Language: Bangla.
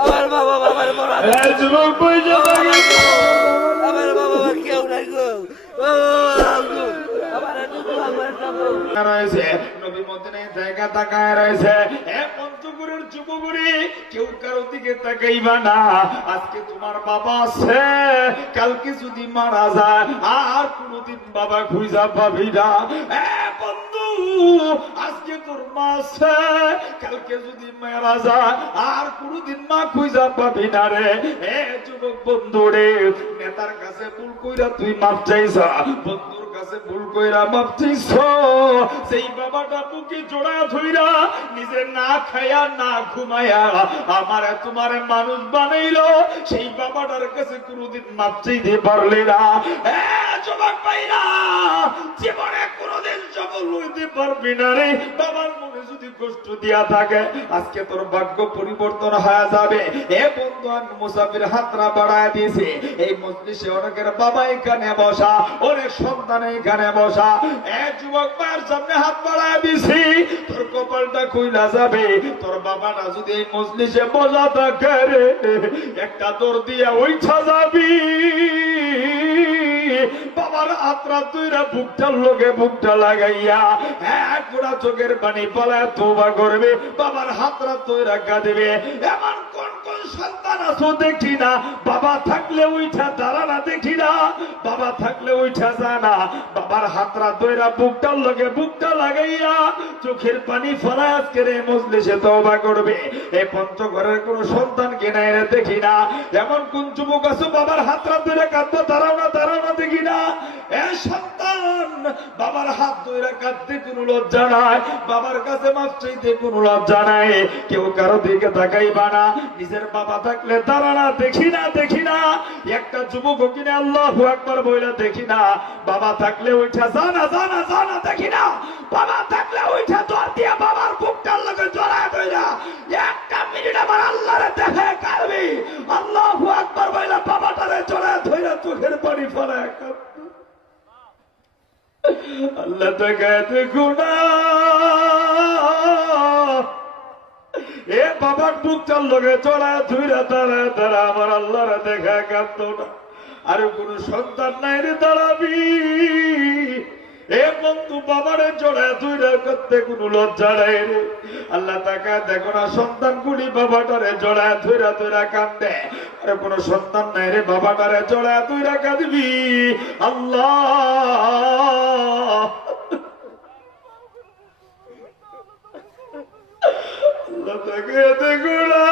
আমার বাবা বাবার মরা যুবক পয়সা আমার বাবা বাবার কেউ নাই গো। ও, গো। আমার একটু আমার যাব রয়েছে নবী মদিনায় জায়গা তাকায় রয়েছে। এ যুবগুরি কেউ কারও দিকে তাকাইবা না। আজকে তোমার বাবা আছে কালকে যদি মারা যায় আর কোনোদিন বাবা খুঁজা পাবি না। আজকে তোর মা আছে, কালকে যদি মারা যায়, আর কোনোদিন মা খুঁজা পাবি না রে। এ যুবক বন্ধু রে, নেতার কাছে ভুল কইরা তুই মাপ চাইছ, বন্ধুর কাছে ভুল কইরা মাপ চাইছ। সেই বাবাটা বুকে জোড়া ধইরা নিজে না খায়া, না ঘুমায়া আমার তোমার মানুষ বানাইলো। সেই বাবাটার কাছে কোনোদিন মাপ চাইতে পারলে না। যুবক ভাইরা জীবনে কোনোদিন সফল হইতে পারবি না রে। বাবার মনে যদি কষ্ট দিয়া থাকে, আজকে তোর ভাগ্য পরিবর্তন হয়ে যাবে। এ বন্ধু, আমি মুসাফির হাতরা বাড়ায় দিয়েছি। এই মজলিসে অনেকের বাবা এখানে বসা, অনেক সন্তান এখানে বসা। এ যুবক মায়ের সামনে হাত বাড়ায় দিছি তোর কপালটা খুইলা যাবে। তোর বাবাটা যদি এই মজলিসে বসা থাকে রে, একটা দৌড় দিয়া ওইটা যাবি। বাবার আত্রা তুইরা বুকটার লোকে বুকটা লাগাইয়া এক গোড়া চোখের পানি পালায় তোবা করবে, বাবার হাতরা তুইরা কাঁদবে। এমন কোন কোন সন্তান আছো দেখি না? বাবা থাকলে উইঠা দাঁড়ানা দেখি না। বাবা থাকলে উইঠা জানা বাবার হাতরা তৈরা বুকটার লোকে বুকটা লাগাইয়া চোখের পানি ফলায় আজকে রে মজলিসে তওবা করবে। এই পঞ্চঘরের কোন সন্তান কিনা এনে দেখি না? এমন কোন যুবক আছো বাবার হাতরা ধরে কাঁদবো, দাঁড়াও না দাঁড়াও না দেখি না। বাবার হাত ধরে কাঁদতে কোনো লজ্জা নাই। বাবার কাছে মাছ চাইতে কোনো লজ্জা নাই। কেউ কারও দিকে তাকাইবা না। নিজের বাবা থাকলে দাঁড়ানা দেখি না দেখি না। একটা যুবক কিনে আল্লাহ একবার বইলা দেখি না। বাবা থাকলে ওইটা জানা জানা জানা, দেখি না বাবা থাকলে ওইটা দর দিয়া বাবার বুকটার লগে জড়ায় ধইরা একটা মিনিট আমার আল্লাহরে দেখে কারবি আল্লাহ একবার বইলা বাবাটারে জড়ায় ধইরা চোখের পানি ফলায় কাঁদতো। আল্লাহ তাকে দেখুন এ বাবার বুকটার লগে চড়া ধুইরা তারা তারা আমার আল্লাহরে দেখা কাঁদতো না। আর কোন সন্তান নাই রে দাঁড়াবি। এ বন্ধু বাবারে জড়া ধুইরা করতে কোনো লজ্জা নাই রে। আল্লাহ তাকে দেখো না সন্তান গুলি বাবাটারে জড়া ধুইরা ধুইরা কান্দে আর কোন সন্তান নাই রে বাবাটারে জড়া ধুইরা কাঁদবি। আল্লাহ আল্লাহ তাকে দেখো না